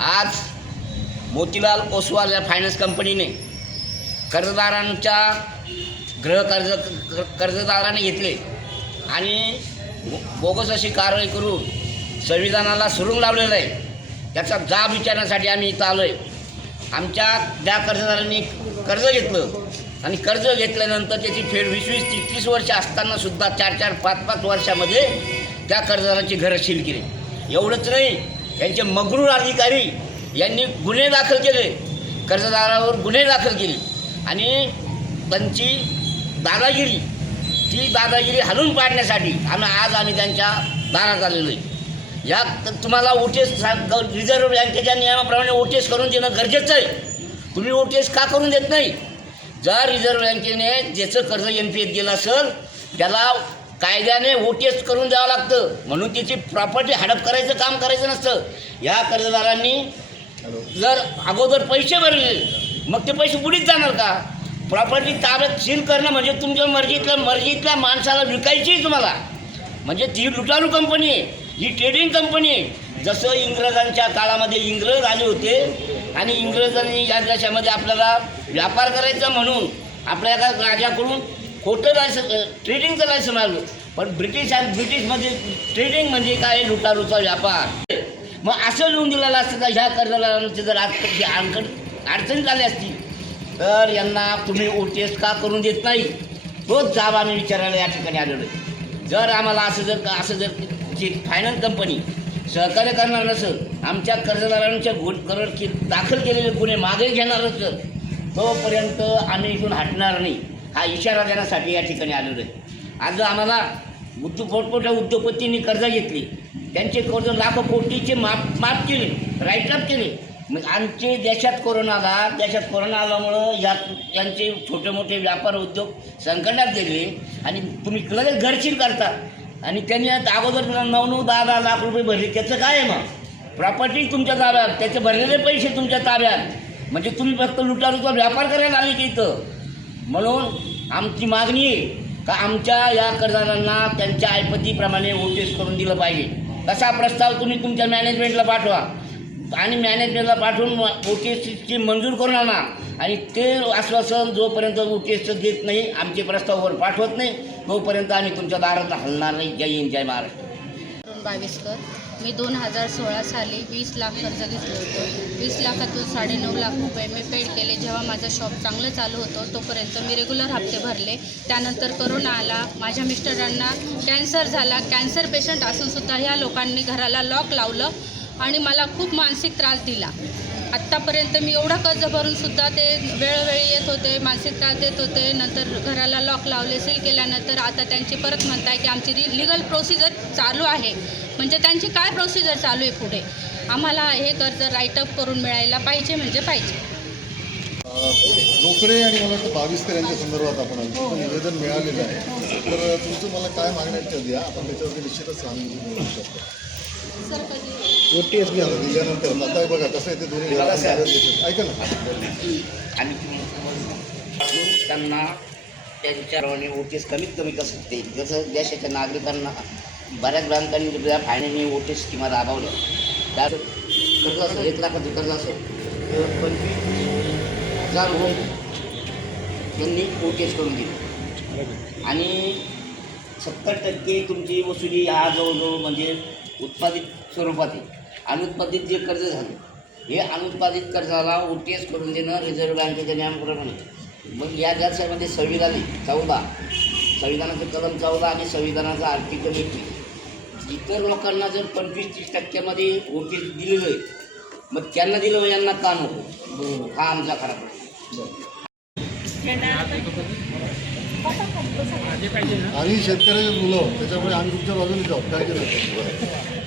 आज मोतीलाल ओसवाल या फायनान्स कंपनीने कर्जदारांच्या ग्रह कर्ज कर्जदाराने घेतले. आणि बोगस अशी कारवाई करून संविधानाला सुरुंग लावलेलं आहे. त्याचा जाब विचारण्यासाठी आम्ही इथं आलो आहे आमच्या ज्या कर्जदारांनी कर्ज घेतलं. आणि कर्ज घेतल्यानंतर त्याची फेड वीस वीस तीस तीस वर्ष असताना सुद्धा चार चार पाच पाच वर्षामध्ये त्या कर्जदारांची घरं सील केली. एवढंच नाही त्यांचे मगरूर अधिकारी यांनी गुन्हे दाखल केले. कर्जदारावर गुन्हे दाखल केले. आणि त्यांची दादागिरी ती दादागिरी हलून पाडण्यासाठी आम्ही आज आम्ही त्यांच्या दारात आलेलो आहे. या तुम्हाला ओटीएस रिझर्व्ह बँकेच्या नियमाप्रमाणे ओटीएस करून देणं गरजेचं आहे. तुम्ही ओटीएस का करून देत नाही? जर रिझर्व्ह बँकेने ज्याचं कर्ज एन पी एत गेलं असेल त्याला कायद्याने ओटीएस करून द्यावं लागतं. म्हणून तिची प्रॉपर्टी हडप करायचं काम करायचं नसतं. या कर्जदारांनी जर अगोदर पैसे भरले मग ते पैसे बुडीत जाणार का? प्रॉपर्टी ताब्यात सील करणं म्हणजे तुमच्या मर्जीतल्या मर्जीतल्या माणसाला विकायची तुम्हाला. म्हणजे ती लुटारू कंपनी आहे ही ट्रेडिंग कंपनी आहे. जसं इंग्रजांच्या काळामध्ये इंग्रज आले होते आणि इंग्रजांनी या देशामध्ये आपल्याला व्यापार करायचा म्हणून आपल्या एका राजाकडून खोटं लायसन ट्रेडिंगचं लायसन आलो पण ब्रिटिश आणि ब्रिटिशमध्ये ट्रेडिंग म्हणजे काय? लुटारूचा व्यापार. मग असं लिहून दिलेलं असतं का? ह्या कर्जदारांचे जर आज कधी अडचण अडचण झाली असती तर यांना तुम्ही ओ टी एस का करून देत नाही? तोच जाब आम्ही विचारायला या ठिकाणी आलेलो आहे. जर आम्हाला असं जर का असं जर फायनान्स कंपनी सहकार्य करणार नसेल आमच्या कर्जदारांच्या गुण कर की दाखल केलेले गुन्हे मागे घेणार नसेल तोपर्यंत आम्ही इथून हटणार नाही. हा इशारा देण्यासाठी या ठिकाणी आलेलो आहे आज आम्हाला उद्योग मोठमोठ्या उद्योगपतींनी कर्ज घेतली. त्यांचे कर्ज लाखो कोटीचे माफ माफ केले राईटअप केले. मग आमचे देशात कोरोना आला. देशात कोरोना आल्यामुळं या यांचे छोटे मोठे व्यापार उद्योग संकटात गेले. आणि तुम्ही लगेच घरशील करता. आणि त्यांनी अगोदर नऊ नऊ दहा दहा लाख रुपये भरले. त्याचं काय आहे मग? प्रॉपर्टी तुमच्या ताब्यात. त्याचे भरलेले पैसे तुमच्या ताब्यात. म्हणजे तुम्ही फक्त लुटारूचा व्यापार करायला आले की इथं? म्हणून आमची मागणी आहे का आमच्या या कर्जदारांना त्यांच्या ऐपतीप्रमाणे ओटीएस करून दिलं पाहिजे. तसा प्रस्ताव तुम्ही तुमच्या मॅनेजमेंटला पाठवा. आणि मॅनेजमेंटला पाठवून ओ टी एसची मंजूर करून आणा. आणि ते आश्वासन जोपर्यंत ओ टी एसचं देत नाही आमचे प्रस्तावावर पाठवत नाही तोपर्यंत आम्ही तुमच्या दारात हलणार नाही. जय हिंद जय महाराष्ट्र. बावीसकर. मी दोन हजार सोळा साली वीस लाख कर्ज घेतलं होतं. वीस लाखातून साडेनऊ लाख रुपये मी पेड केले. जेव्हा माझं शॉप चांगलं चालू होतं तोपर्यंत मी रेग्युलर हप्ते भरले. त्यानंतर करोना आला. माझ्या मिस्टरांना कॅन्सर झाला. कॅन्सर पेशंट असूनसुद्धा ह्या लोकांनी घराला लॉक लावलं आणि मला खूप मानसिक त्रास दिला. आत्तापर्यंत मी एवढं कर्ज भरून सुद्धा ते वेळोवेळी येत होते मानसिक त्रास देत होते नंतर घराला लॉक लावले सील केल्यानंतर आता त्यांची परत म्हणताय की आमची रि लिगल प्रोसिजर चालू आहे. म्हणजे त्यांची काय प्रोसिजर चालू आहे पुढे? आम्हाला हे कर्ज राईटअप करून मिळायला पाहिजे म्हणजे पाहिजे. रोकडे आणि मला वाटतं बावीसकर यांच्या संदर्भात आपण आलो. निवेदन मिळालेलं आहे. तर तुमचं मला काय मागण्यात द्या? आपण त्याच्यावरती निश्चितच मिळू शकतो. सर कधी ओ टी एस घ्या. दिल्यानंतर आता बघा कसं आहे ते दोन्ही. ऐका ना. आणि तुम्ही त्यांना त्यांच्याप्रमाणे ओटीएस कमीत कमी कसं ते जसं देशाच्या नागरिकांना बऱ्याच बँकांनी या फायनान्सनी ओटीएस स्कीमा राबवल्या त्या कर्ज असेल एक लाखाचं कर्ज असेल तर पंचवीस हजार रुपये त्यांनी ओटीएस करून दिली. आणि सत्तर टक्के तुमची वसुली हा जवळजवळ म्हणजे उत्पादित स्वरूपात आहे. अनुत्पादित जे कर्ज झाले हे अनुत्पादित कर्जाला ओ टी एस करून देणं रिझर्व्ह बँकेच्या नियमाप्रमाणे मग या देशामध्ये संविधान आहे चौदा संविधानाचं कलम चौदा आणि संविधानाचं आर्टिकल एकवीस इतर लोकांना जर पंचवीस तीस टक्क्यामध्ये ओ टी एस दिलेलं आहे मग त्यांना दिलं मग यांना का नको? हा आमचा खरा प्रश्न आम्ही शेतकऱ्याचे मुलं त्याच्यामुळे आम्ही तुमच्या बाजूने जाऊ. काय केलं?